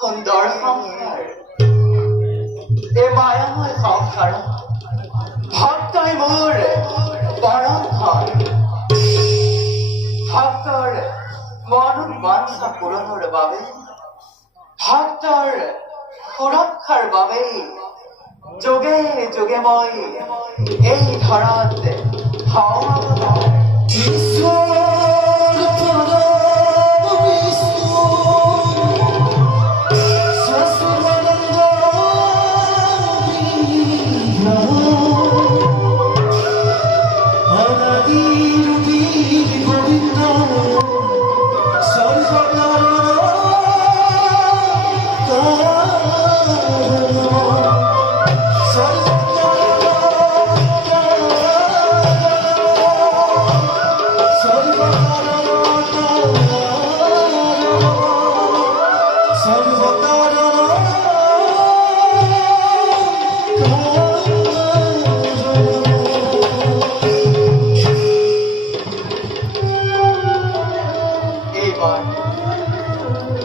সুন্দৰ সংসাৰ এই মায়াময় সংসাৰত ভক্তই মোৰ পৰম ধন ভক্তৰ মনৰ বাঞ্ছা পূৰণৰ বাবে ভক্তৰ সুৰক্ষাৰ বাবে যোগে যোগে মই এই ধৰাত হওঁ অৱতাৰ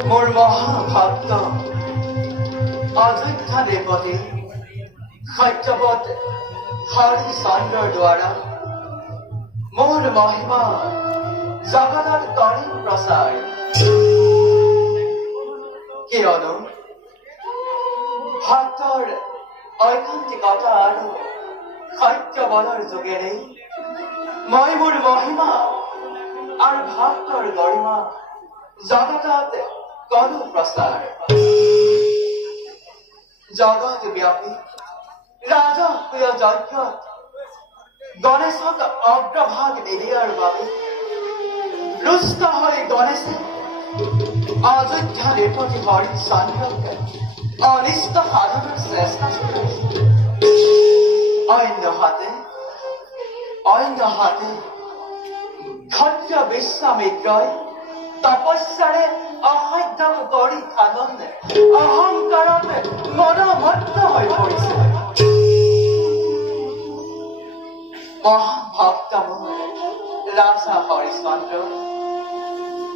মোৰ মহাভক্ত অযোধ্যা দেৱতী সত্যৱত হৰিচন্দ্ৰৰ দ্বাৰা মোৰ মহিমা জগতত কৰিম প্ৰচাৰ কিয়নো ভক্তৰ ঐকান্তিকতা আৰু সত্যবলৰ যোগেৰে মই মোৰ মহিমা আৰু ভক্তৰ গৰিমা জগতত কৰো প্ৰচাৰ জগত ব্যাপী ৰাজকীয় যজ্ঞত গণেশক অগ্ৰভাগ নিদিয়াৰ বাবে ৰুষ্ট হৈ গণেশে অযোধ্যা দেৱতী হৰিচন্দ্ৰক অনিষ্ট সাধনৰ চেষ্টা চলাইছে অন্যহাতে ক্ষত্ৰিয় বিশ্বামিত্ৰই তপস্যাৰে অসাধ্য কৰি খাদন অহংকাৰত মদমত্ত হৈ পৰিছে মহাভক্ত মোৰ ৰাজা হৰিচন্দ্ৰ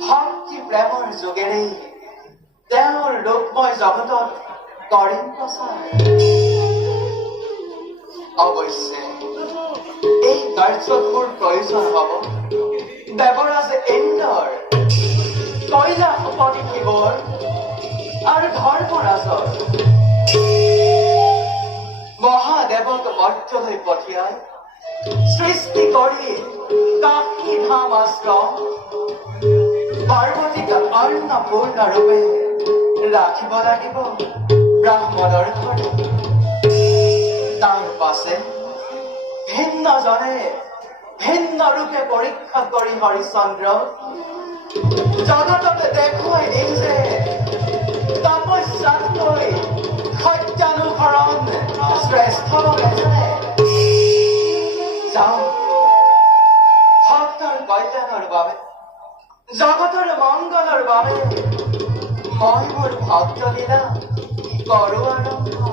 ভক্তি প্ৰেমৰ যোগেৰে তেওঁৰ লোকময় জগতত কৰিম প্ৰচাৰ অৱশ্যে এই কাৰ্যত মোৰ প্ৰয়োজন হব দেৱৰাজ ইন্দ্ৰৰ কৈলাসপতি শিৱৰ আৰু ধৰ্মৰাজৰ মহাদেৱক মৰ্ত্যলৈ পঠিয়াই সৃষ্টি কৰি কাশী ধাম আশ্ৰম পাৰ্বতীক অন্নপূৰ্ণ ৰূপে ৰাখিব লাগিব ব্ৰাহ্মণৰ ঘৰত তাৰ পাছে ভিন্নজনে ভিন্ন ৰূপে পৰীক্ষা কৰি হৰিচন্দ্ৰ জগতত দেখুৱাই দিল যে তপস্যাতকৈ সত্যানুসৰণ শ্ৰেষ্ঠ যাওঁ ভক্তৰ কল্যাণৰ বাবে জগতৰ মংগলৰ বাবে মই মোৰ ভক্ত লীলা কৰোঁ আৰম্ভ